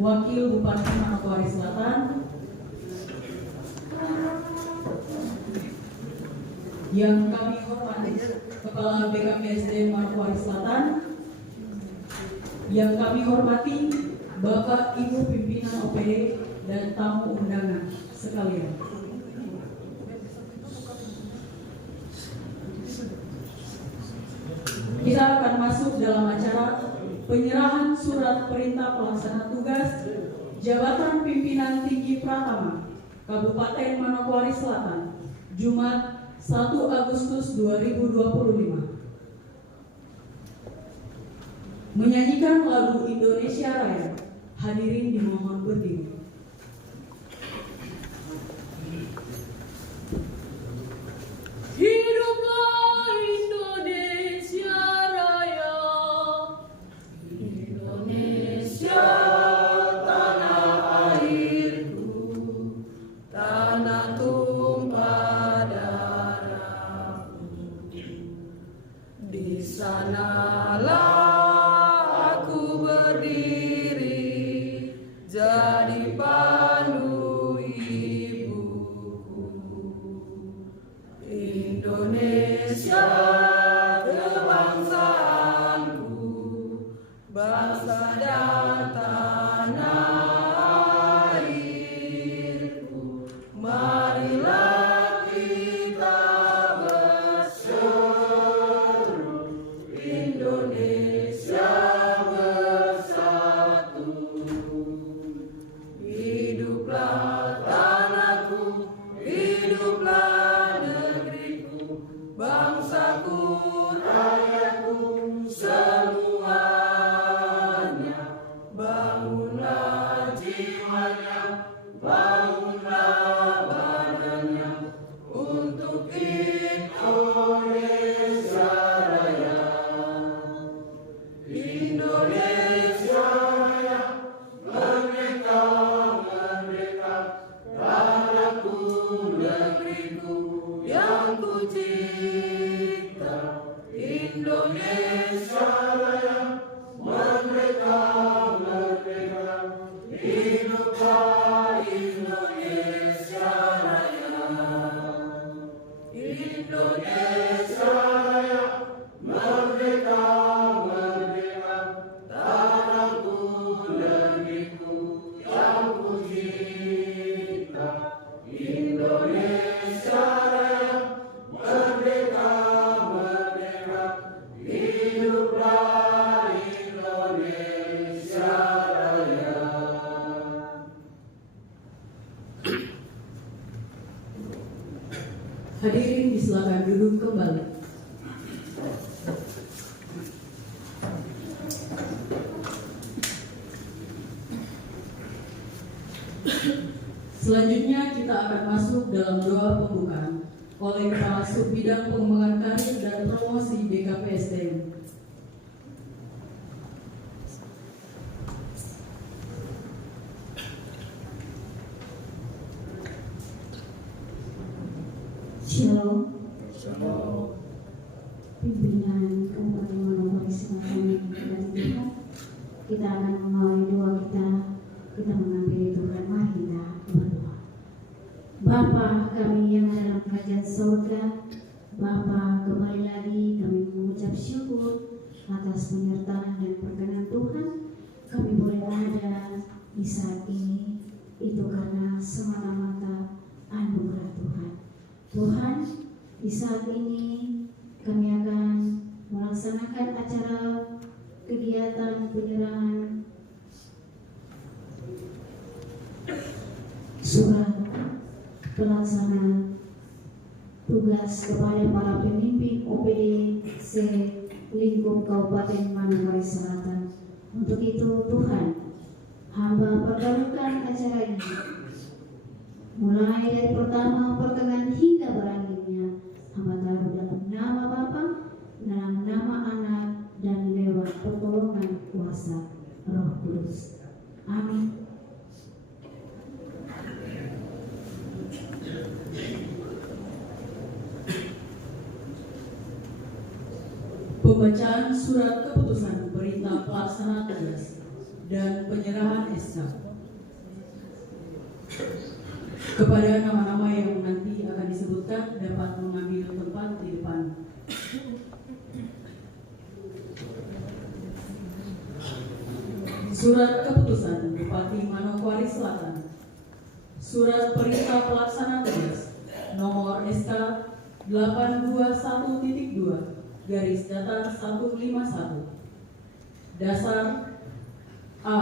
Wakil Bupati Manokwari Selatan, yang kami hormati Kepala BKPSDM Manokwari Selatan, yang kami hormati Bapak Ibu pimpinan OPD dan tamu undangan sekalian. Kita akan masuk dalam acara penyerahan surat perintah pelaksana tugas Jabatan Pimpinan Tinggi Pratama Kabupaten Manokwari Selatan, Jumat 1 Agustus 2025. Menyanyikan lagu Indonesia Raya, hadirin dimohon berdiri. Hiduplah Indonesia Raya, Indonesia tanah airku, tanah tumpah darahku. Di sanalah aku berdiri, jadi pandu ibuku. Indonesia kebangsaanku, bangsa dan tanah airku. Marilah kita berseru, Indonesia bersatu. Hiduplah tanahku, hiduplah negeriku, bangsaku, rakyatku, semuanya. Bangunlah jiwanya, bangunlah badannya, untuk Indonesia Raya. Indonesia Raya, merdeka, merdeka, tanahku, negeriku yang ku cinta. Indonesia Raya, merdeka, merdeka, hiduplah Indonesia Raya. Indonesia Raya, merdeka, merdeka, tanahku, negeriku yang ku cinta. Indonesia Raya, merdeka, merdeka, hiduplah Indonesia Raya. Hadirin disilakan duduk kembali. Selanjutnya kita akan masuk dalam doa pembukaan oleh Kepala Subbidang Pengembangan Karir dan Promosi BKPSDM. Shalom. Pimpinan Kabupaten Manokwari Selatan dan Tuhan, kita akan mengawali doa kita mengambil Tuhan. Mari kita berdoa. Bapa kami yang ada dalam kerajaan surga, Bapa, kembali lagi kami mengucap syukur atas penyertaan dan perkenan Tuhan. Kami boleh ada di saat ini, itu karena semata-mata anugerah Tuhan. Tuhan, di saat ini kami akan melaksanakan acara kegiatan penyerahan surat pelaksana tugas kepada para pemimpin OPD lingkup Kabupaten Manokwari Selatan. Untuk itu Tuhan, hamba percayakan acara ini mulai dari pertama, pertengahan hingga berakhirnya. Hamba taruh dalam nama Bapa, dalam nama Anak, dan lewat pertolongan kuasa Roh Kudus. Amin. Pembacaan surat keputusan perintah pelaksana tugas dan penyerahan SK kepada nama-nama yang nanti akan disebutkan dapat mengambil tempat di depan. Surat keputusan Bupati Manokwari Selatan. Surat perintah pelaksana tugas nomor SK 821.2 garis datar 151. Dasar A.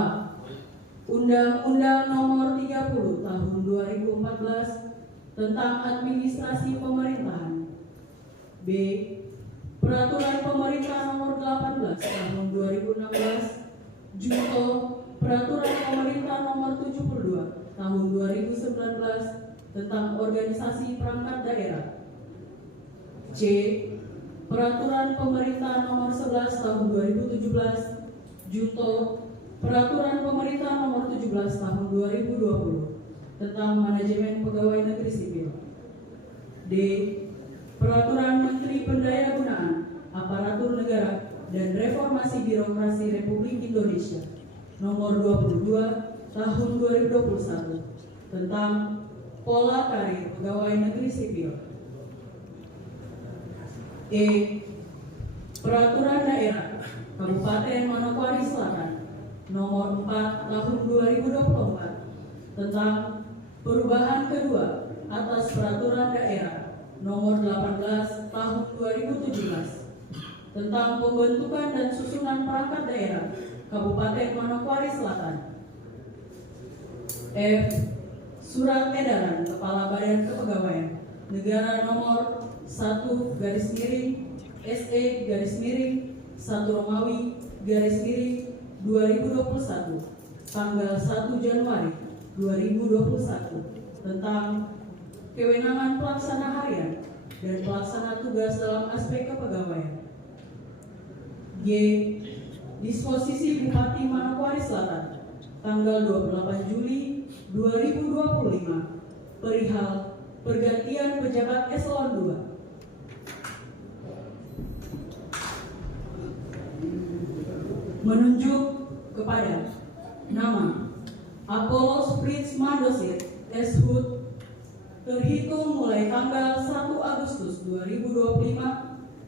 Undang-Undang Nomor 30 Tahun 2014 tentang Administrasi Pemerintahan. B. Peraturan Pemerintah Nomor 18 Tahun 2016 junto Peraturan Pemerintah Nomor 72 Tahun 2019 tentang Organisasi Perangkat Daerah. C. Peraturan Pemerintah Nomor 11 Tahun 2017 junto Peraturan Pemerintah Nomor 17 Tahun 2020 tentang Manajemen Pegawai Negeri Sipil. D. Peraturan Menteri Pendayagunaan Aparatur Negara dan Reformasi Birokrasi Republik Indonesia Nomor 22 Tahun 2021 tentang Pola Karir Pegawai Negeri Sipil. E. Peraturan Daerah Kabupaten Manokwari Selatan Nomor 4 Tahun 2024 tentang perubahan kedua atas Peraturan Daerah Nomor 18 Tahun 2017 tentang pembentukan dan susunan perangkat daerah Kabupaten Manokwari Selatan. F. Surat Edaran Kepala Badan Kepegawaian Negara Nomor 1 garis miring SE garis miring 1 Romawi garis miring 2021 tanggal 1 Januari 2021 tentang kewenangan pelaksana harian dan pelaksana tugas dalam aspek kepegawaian. G. Disposisi Bupati Manokwari Selatan tanggal 28 Juli 2025 perihal pergantian pejabat eselon 2. Menunjuk kepada nama Apollos Prince Mandosit S. Hood terhitung mulai tanggal 1 Agustus 2025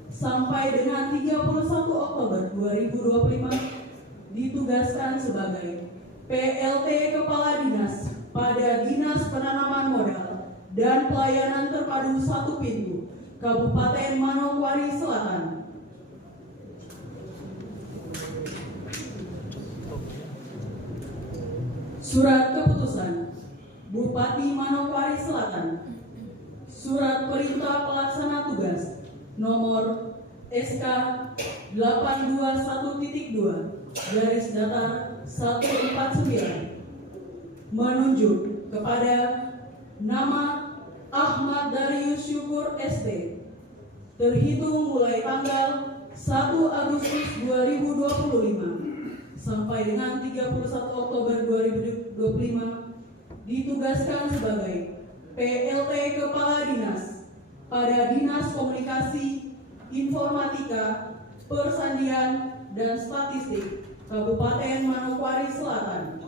sampai dengan 31 Oktober 2025 ditugaskan sebagai PLT Kepala Dinas pada Dinas Penanaman Modal dan Pelayanan Terpadu 1 Pintu Kabupaten Manokwari Selatan. Surat keputusan Bupati Manokwari Selatan. Surat perintah pelaksana tugas nomor SK 821.2 garis datar 149 menunjuk kepada nama Ahmad Darius Syukur ST terhitung mulai tanggal 1 Agustus 2025 sampai dengan 31 Oktober 2025 ditugaskan sebagai PLT Kepala Dinas pada Dinas Komunikasi, Informatika, Persandian, dan Statistik Kabupaten Manokwari Selatan.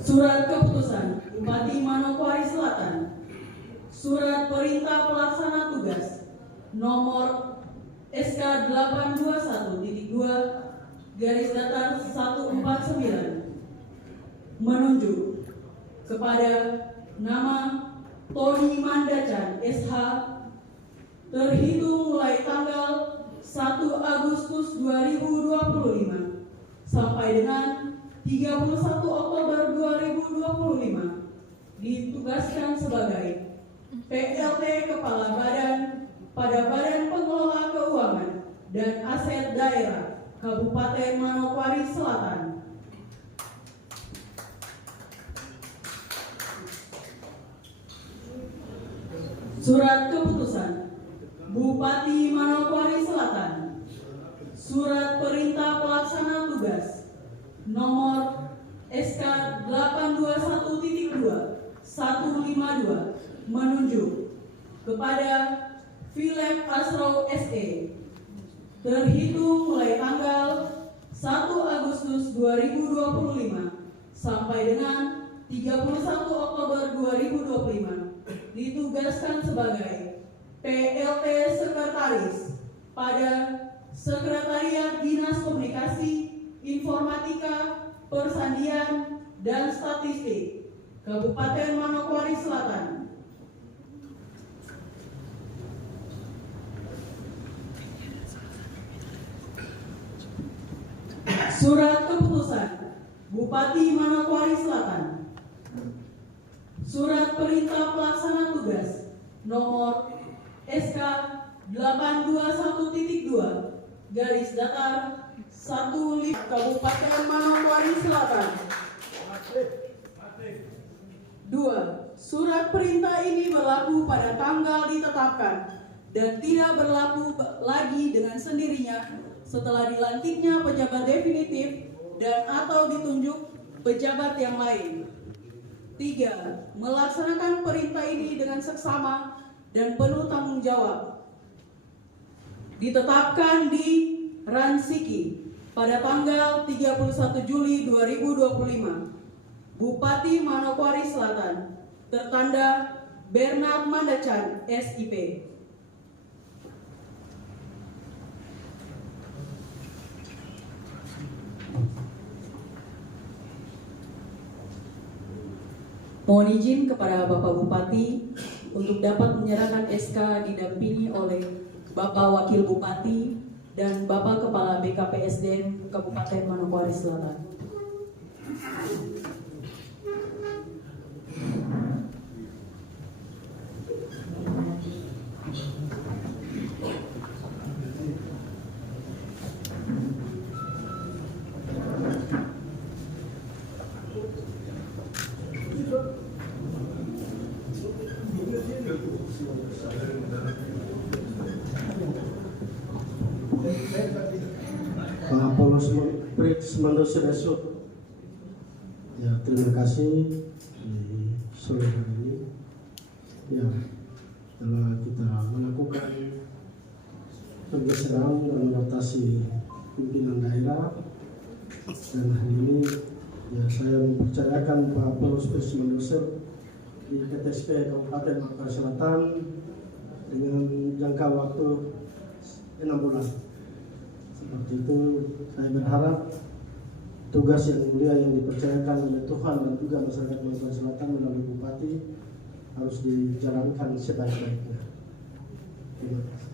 Surat keputusan Bupati Manokwari Selatan. Surat perintah pelaksana tugas nomor SK 821.2 garis datar 149 menunjuk kepada nama Tony Mandacan SH terhitung mulai tanggal 1 Agustus 2025 sampai dengan 31 Oktober 2025 ditugaskan sebagai PLT Kepala Badan pada Badan Pengelola Keuangan dan Aset Daerah Kabupaten Manokwari Selatan. Surat keputusan Bupati Manokwari Selatan. Surat perintah pelaksana tugas nomor SK 821.2 152 menunjuk kepada Philip Asro SE terhitung mulai tanggal 1 Agustus 2025 sampai dengan 31 Oktober 2025 ditugaskan sebagai PLT Sekretaris pada Sekretariat Dinas Komunikasi, Informatika, Persandian, dan Statistik Kabupaten Manokwari Selatan. Surat Keputusan Bupati Manokwari Selatan. Surat Perintah Pelaksana Tugas nomor SK 821.2 garis datar 1 Kabupaten Manokwari Selatan. 2. Surat perintah ini berlaku pada tanggal ditetapkan dan tidak berlaku lagi dengan sendirinya setelah dilantiknya pejabat definitif dan atau ditunjuk pejabat yang lain. 3. Melaksanakan perintah ini dengan seksama dan penuh tanggung jawab. Ditetapkan di Ransiki pada tanggal 31 Juli 2025. Bupati Manokwari Selatan, tertanda Bernard Mandacan, SIP. Mohon izin kepada Bapak Bupati untuk dapat menyerahkan SK didampingi oleh Bapak Wakil Bupati dan Bapak Kepala BKPSDM Kabupaten Manokwari Selatan. Pak Apollos Brits Mandosereso. Ya, terima kasih di sore hari ini. Ya, setelah kita melakukan pergeseran dan rotasi pimpinan daerah, dan hari ini ya saya mempercayakan Pak Apollos Brits Mandosereso di KTSP Kabupaten Manokwari Selatan dengan jangka waktu 6 bulan. Seperti itu, saya berharap tugas yang mulia yang dipercayakan oleh Tuhan dan juga masyarakat Manokwari Selatan melalui Bupati harus dijalankan sebaik-baiknya. Terima kasih.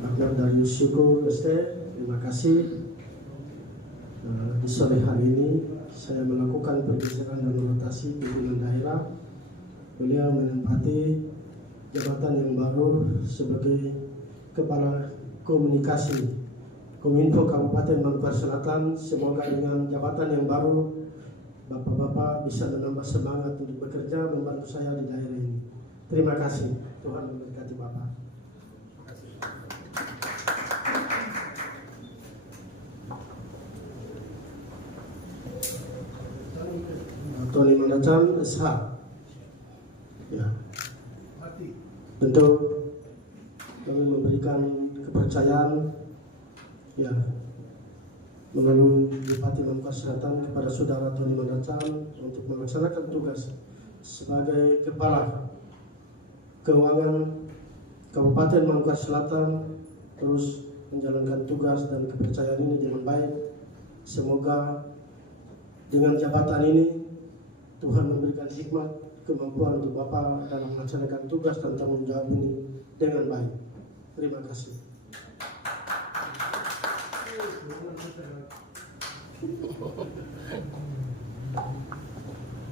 Akbar Darius Syukur ST, terima kasih. Di sore hari ini saya melakukan pergeseran dan rotasi pimpinan daerah. Beliau menempati jabatan yang baru sebagai Kepala Komunikasi Kominfo Kabupaten Manokwari Selatan. Semoga dengan jabatan yang baru Bapak-bapak bisa menambah semangat untuk bekerja membantu saya di daerah ini. Terima kasih. Tuhan memberkati Bapak. Tony Mandacan SH. Ya. Tentu kami memberikan kepercayaan ya melalui Bupati Manokwari Selatan kepada saudara Tony Mandacan untuk melaksanakan tugas sebagai Kepala Keuangan Kabupaten Manokwari Selatan, terus menjalankan tugas dan kepercayaan ini dengan baik. Semoga dengan jabatan ini Tuhan memberikan hikmat, kemampuan untuk Bapak dalam melaksanakan tugas dan tanggung jawab ini dengan baik. Terima kasih.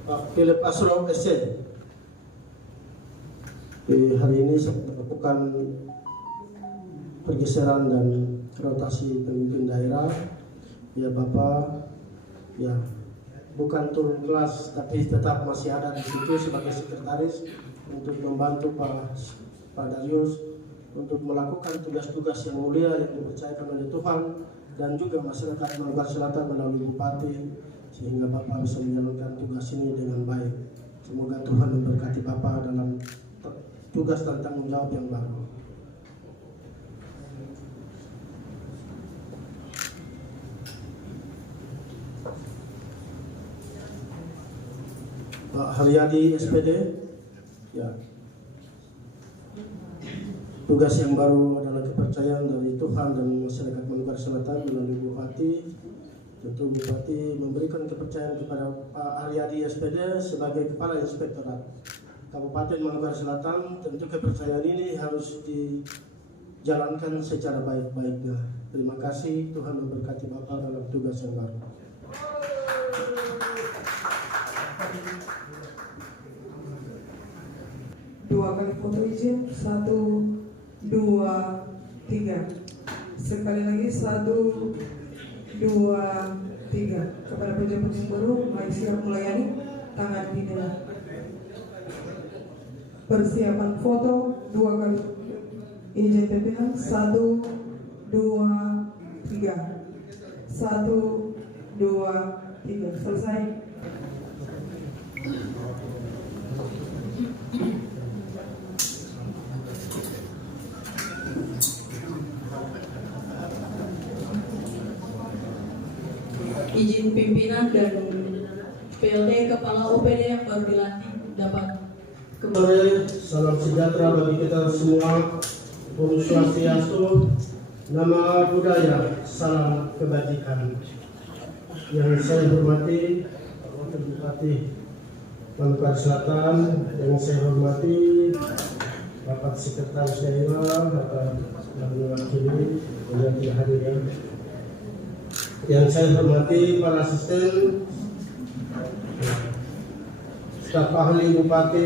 Pak Philip Asro SC. Hari ini saya melakukan pergeseran dan rotasi pemimpin daerah. Ya Bapak, ya bukan turun kelas, tapi tetap masih ada di situ sebagai sekretaris untuk membantu Pak Darius untuk melakukan tugas-tugas yang mulia yang dipercayakan oleh Tuhan dan juga masyarakat Manokwari Selatan melalui Bupati, sehingga Bapak bisa menjalankan tugas ini dengan baik. Semoga Tuhan memberkati Bapak dalam tugas dan tanggung jawab yang baru. Pak Haryadi SPD, ya. Tugas yang baru adalah kepercayaan dari Tuhan dan masyarakat Manokwari Selatan melalui Bupati. Tentu Bupati memberikan kepercayaan kepada Pak Haryadi SPD sebagai Kepala Inspektorat Kabupaten Manokwari Selatan. Tentu kepercayaan ini harus dijalankan secara baik-baiknya. Terima kasih, Tuhan memberkati Bapak dalam tugas yang baru. Dua kali foto izin, 1, 2, 3. Sekali lagi 1, 2, 3. Kepada pejabat yang baru, mari siap melayani, tangan dinilai. Persiapan foto 2 kali izin pimpinan, 1, 2, 3. 1, 2, 3. Selesai. Izin pimpinan dan PLT Kepala OPD yang baru dilantik dapat kembali. Salam sejahtera bagi kita semua. Om Swastiastu, nama budaya, salam kebajikan. Yang saya hormati Wakil Bupati Manokwari Selatan, yang saya hormati Bapak Sekretaris Daerah, Bapak yang mewakili dan yang hadir. Yang saya hormati para asisten, staf ahli Bupati,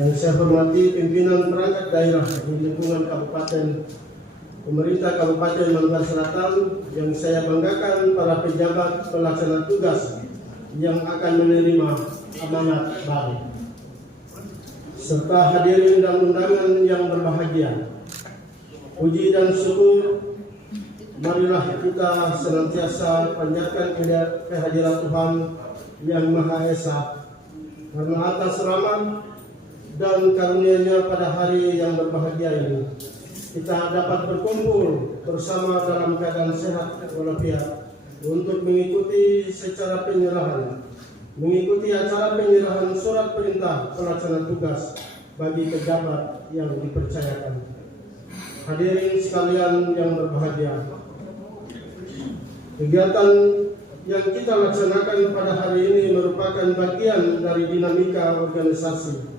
yang saya hormati pimpinan perangkat daerah di lingkungan Kabupaten, pemerintah Kabupaten Manokwari Selatan, yang saya banggakan para pejabat pelaksana tugas yang akan menerima amanat baru, serta hadirin dan undangan yang berbahagia. Puji dan syukur marilah kita senantiasa panjatkan kehadiran Tuhan yang Maha Esa, karena atas rahmat dan karunia-Nya pada hari yang berbahagia ini kita dapat berkumpul bersama dalam keadaan sehat walafiat untuk mengikuti secara mengikuti acara penyerahan surat perintah pelaksana tugas bagi pejabat yang dipercayakan. Hadirin sekalian yang berbahagia, kegiatan yang kita laksanakan pada hari ini merupakan bagian dari dinamika organisasi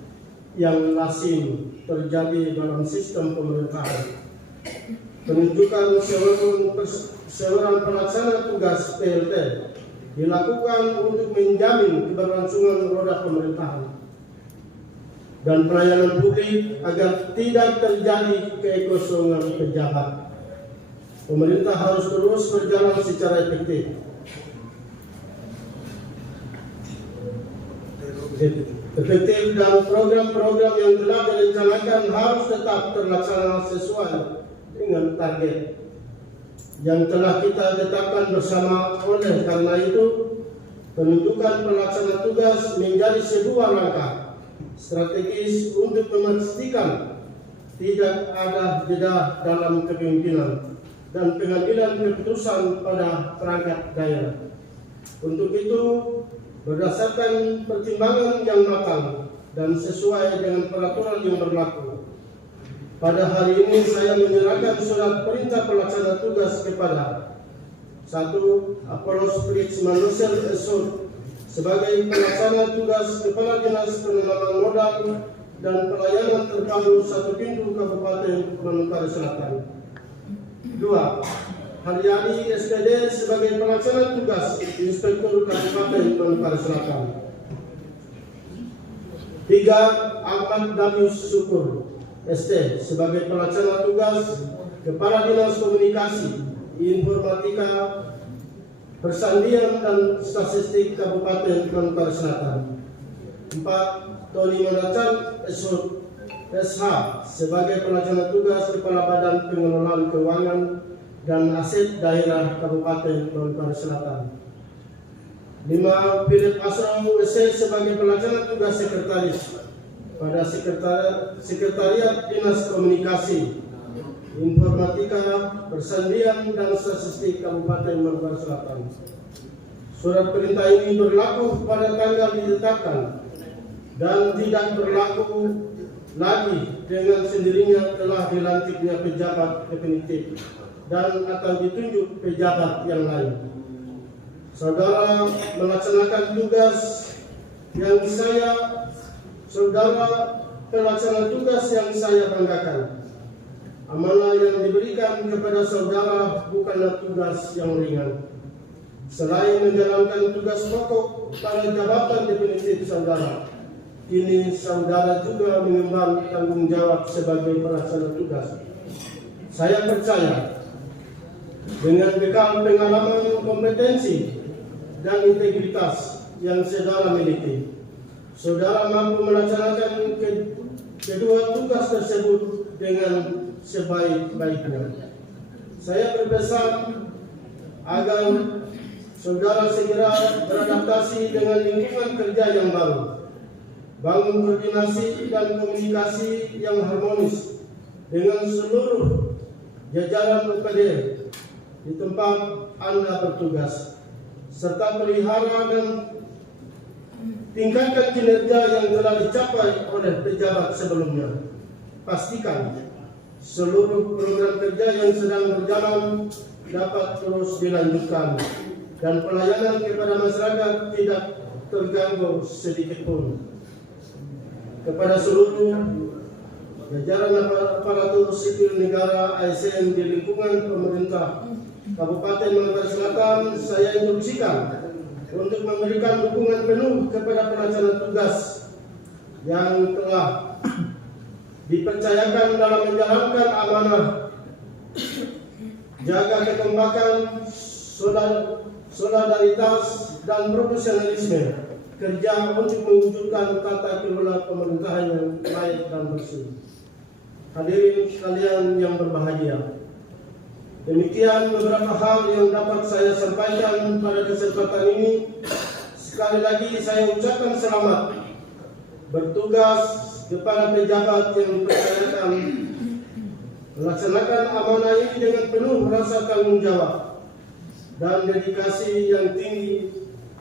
yang lazim terjadi dalam sistem pemerintahan. Penunjukan seorang pelaksana tugas PLT dilakukan untuk menjamin keberlangsungan roda pemerintahan dan pelayanan publik agar tidak terjadi kekosongan pejabat. Pemerintah harus terus berjalan secara efektif. Dan program-program yang telah direncanakan harus tetap terlaksana sesuai dengan target yang telah kita tetapkan bersama. Oleh karena itu, penunjukan pelaksana tugas menjadi sebuah langkah strategis untuk memastikan tidak ada jeda dalam kepemimpinan dan pengambilan keputusan pada perangkat daerah. Untuk itu, berdasarkan pertimbangan yang matang dan sesuai dengan peraturan yang berlaku, pada hari ini saya menyerahkan surat perintah pelaksana tugas kepada 1. Apollos Felix Manusel SO sebagai pelaksana tugas Kepala Dinas Penanaman Modal dan Pelayanan Terpadu 1 Pintu Kabupaten Manokwari Selatan. 2. Haryadi SPD sebagai pelaksana tugas Inspektur Kabupaten Manokwari Selatan. 3. Ahmad Damius Syukur ST sebagai pelaksana tugas Kepala Dinas Komunikasi, Informatika, Persandian dan Statistik Kabupaten Manokwari Selatan. 4. Tony Manacan SO SH sebagai pelaksana tugas Kepala Badan Pengelolaan Keuangan dan Aset Daerah Kabupaten Manokwari Selatan. 5. Philip Asrau SC sebagai pelaksana tugas sekretaris pada Sekretariat Dinas Komunikasi, Informatika, Persandian dan Statistik Kabupaten Manokwari Selatan. Surat perintah ini berlaku pada tanggal ditetapkan dan tidak berlaku lagi dengan sendirinya telah dilantiknya pejabat definitif dan atau ditunjuk pejabat yang lain. Saudara melaksanakan tugas yang pelaksana tugas yang saya banggakan. Amanah yang diberikan kepada saudara bukanlah tugas yang ringan. Selain menjalankan tugas pokok pada jabatan definitif saudara, kini saudara juga mengemban tanggung jawab sebagai pelaksana tugas. Saya percaya dengan bekal pengalaman, kompetensi, dan integritas yang saudara miliki, saudara mampu melaksanakan kedua tugas tersebut dengan sebaik-baiknya. Saya berpesan agar saudara segera beradaptasi dengan lingkungan kerja yang baru, bangun koordinasi dan komunikasi yang harmonis dengan seluruh jajaran UPD di tempat Anda bertugas, serta pelihara dan tingkatkan kinerja yang telah dicapai oleh pejabat sebelumnya. Pastikan seluruh program kerja yang sedang berjalan dapat terus dilanjutkan dan pelayanan kepada masyarakat tidak terganggu sedikit pun. Kepada seluruh jajaran aparatur sipil negara ASN di lingkungan pemerintah Kabupaten Manokwari Selatan, saya instruksikan untuk memberikan dukungan penuh kepada pelaksana tugas yang telah dipercayakan dalam menjalankan amanah, jaga kekompakan, solidaritas dan profesionalisme kerja untuk mewujudkan tata kelola pemerintahan yang baik dan bersih. Hadirin sekalian yang berbahagia, demikian beberapa hal yang dapat saya sampaikan pada kesempatan ini. Sekali lagi saya ucapkan selamat bertugas kepada pejabat yang dipercayakan melaksanakan amanah ini dengan penuh rasa tanggung jawab dan dedikasi yang tinggi,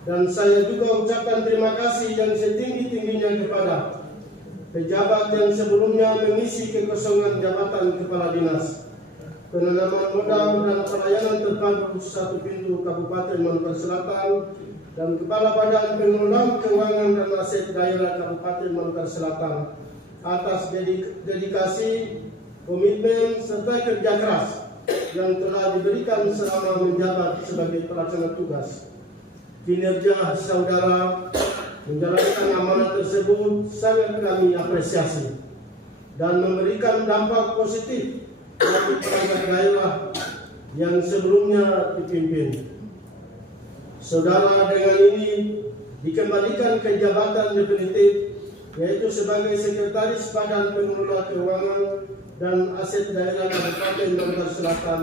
dan saya juga ucapkan terima kasih yang setinggi-tingginya kepada pejabat yang sebelumnya mengisi kekosongan jabatan kepala dinas, penanaman modal dan pelayanan terpadu satu pintu Kabupaten Manokwari Selatan, dan Kepala Badan Pengelolaan Keuangan dan Aset Daerah Kabupaten Manokwari Selatan atas dedikasi, komitmen serta kerja keras yang telah diberikan selama menjabat sebagai pelaksana tugas. Kinerja saudara menjalankan amanah tersebut sangat kami apresiasi dan memberikan dampak positif bagi perangkat daerah yang sebelumnya dipimpin. Saudara dengan ini dikembalikan ke jabatan definitif, yaitu sebagai Sekretaris Badan Pengelola Keuangan dan Aset Daerah Kabupaten Manokwari Selatan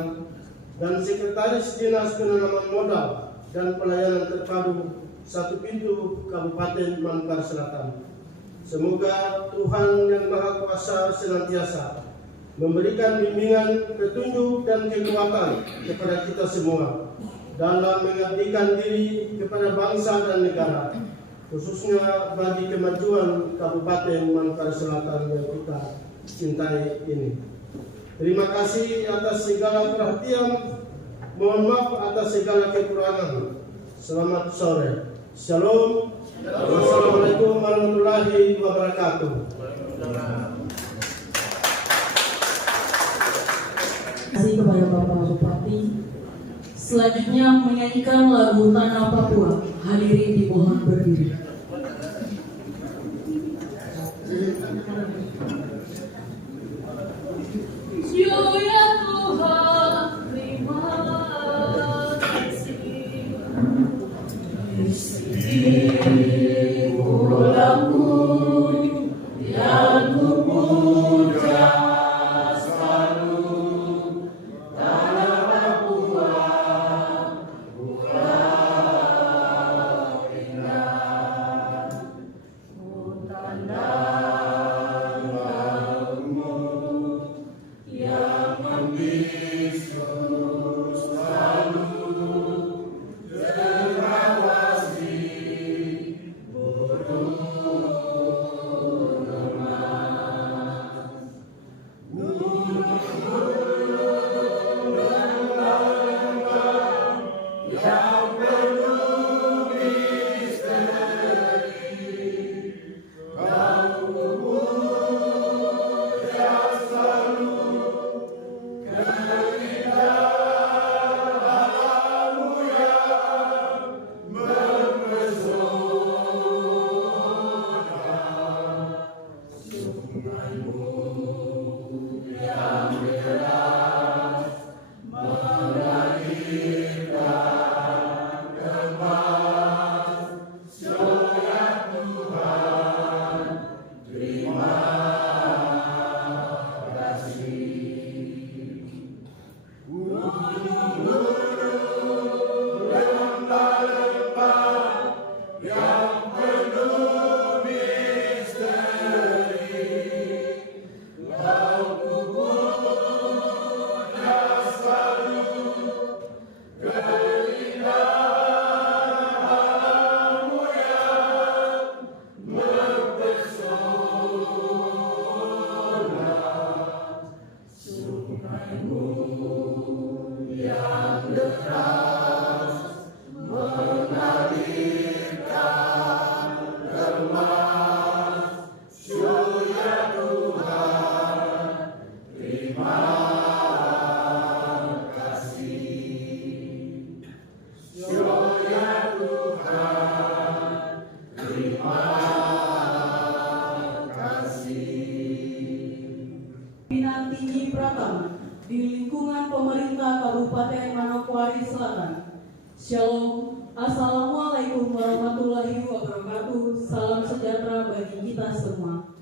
dan Sekretaris Dinas Penanaman Modal dan Pelayanan Terpadu satu pintu Kabupaten Manokwari Selatan. Semoga Tuhan Yang Maha Kuasa senantiasa memberikan bimbingan, petunjuk dan kekuatan kepada kita semua dalam mengabdikan diri kepada bangsa dan negara, khususnya bagi kemajuan Kabupaten Manokwari Selatan yang kita cintai ini. Terima kasih atas segala perhatian. Mohon maaf atas segala kekurangan. Selamat sore. Shalom. Wassalamualaikum warahmatullahi wabarakatuh. Terima kasih kepada Bapak Bupati. Selanjutnya menyanyikan lagu Tanah Papua. Hadirin dimohon berdiri. Ya Tuhan, terima kasih. Istighfar yang ku Pimpinan Tinggi Pratama di lingkungan pemerintah Kabupaten Manokwari Selatan. Shalom, Assalamualaikum warahmatullahi wabarakatuh. Salam sejahtera bagi kita semua.